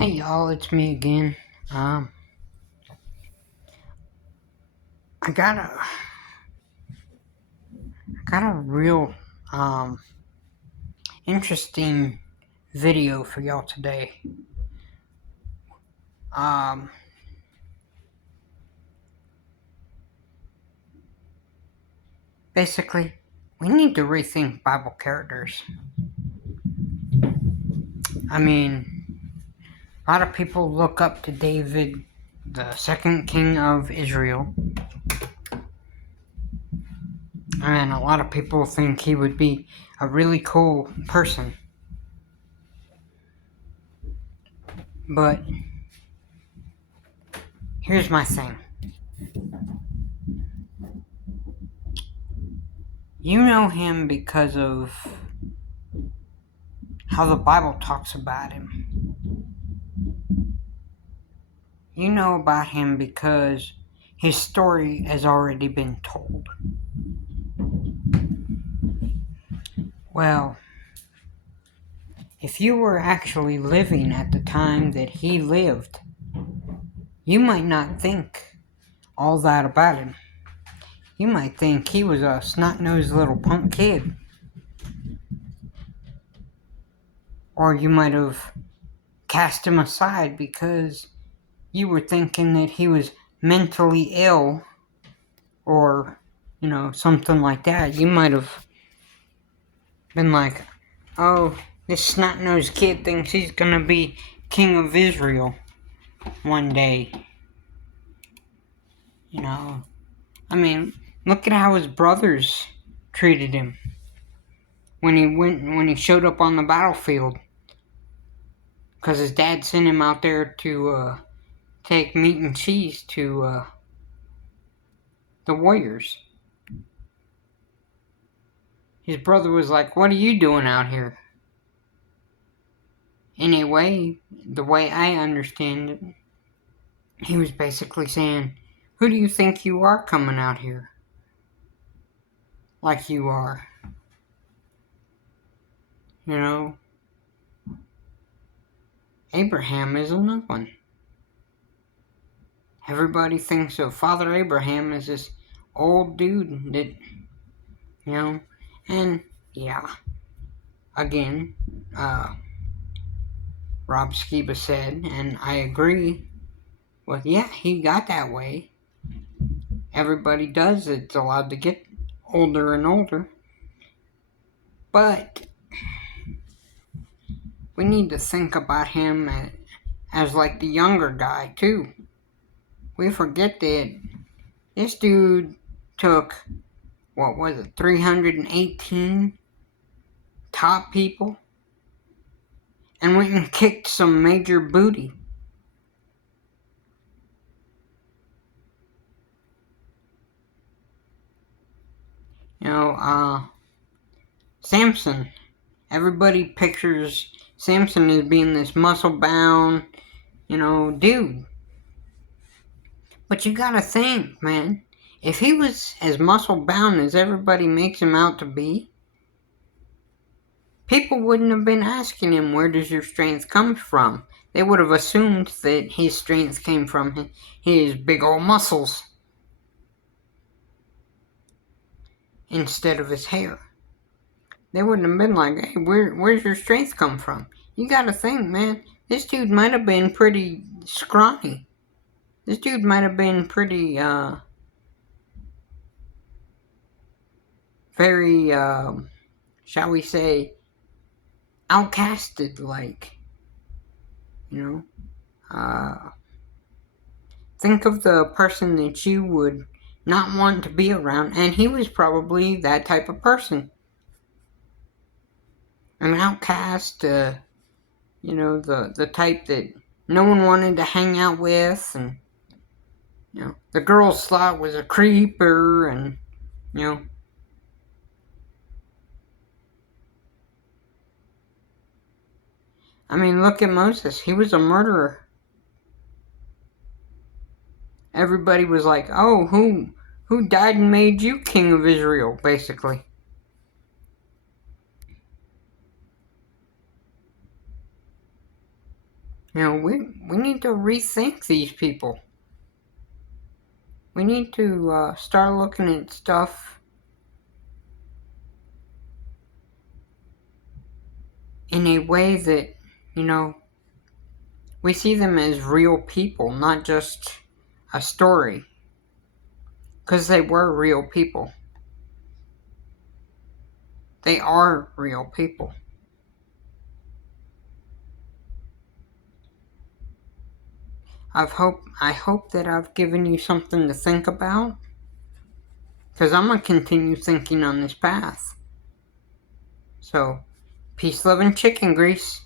Hey y'all, it's me again. I got a real interesting video for y'all today. Um, Basically, we need to rethink Bible characters. I mean, a lot of people look up to David, the second king of Israel, and a lot of people think he would be a really cool person. But here's my thing. You know him because of how the Bible talks about him. You know about him because his story has already been told. Well, if you were actually living at the time that he lived, you might not think all that about him. You might think he was a snot-nosed little punk kid. Or you might have cast him aside because you were thinking that he was mentally ill or, something like that. You might have been like, oh, this snot-nosed kid thinks he's gonna be king of Israel one day. I mean, look at how his brothers treated him when he showed up on the battlefield. Because his dad sent him out there to take meat and cheese to the warriors. His brother was like, "What are you doing out here?" Anyway, the way I understand it, he was basically saying, "Who do you think you are coming out here like you are?" Abraham is another one. Everybody thinks of Father Abraham as this old dude that, and yeah, again, Rob Skiba said, and I agree with, yeah, he got that way. Everybody does. It's allowed to get older and older. But we need to think about him as like the younger guy, too. We forget that this dude took, 318 top people and went and kicked some major booty. Samson. Everybody pictures Samson as being this muscle-bound, dude. But you gotta think, man. If he was as muscle-bound as everybody makes him out to be, people wouldn't have been asking him, where does your strength come from? They would have assumed that his strength came from his big old muscles instead of his hair. They wouldn't have been like, hey, where's your strength come from? You gotta think, man, this dude might have been pretty scrawny. This dude might have been pretty, very, shall we say, outcasted, like, think of the person that you would not want to be around, and he was probably that type of person. An outcast, the type that no one wanted to hang out with, and, the girls thought was a creeper, and, I mean, look at Moses. He was a murderer. Everybody was like, oh, who died and made you king of Israel, basically. We need to rethink these people. We need to start looking at stuff in a way that, you know, we see them as real people, not just a story. Because they were real people. They are real people. I hope that I've given you something to think about. Because I'm going to continue thinking on this path. So, peace, love, and chicken grease.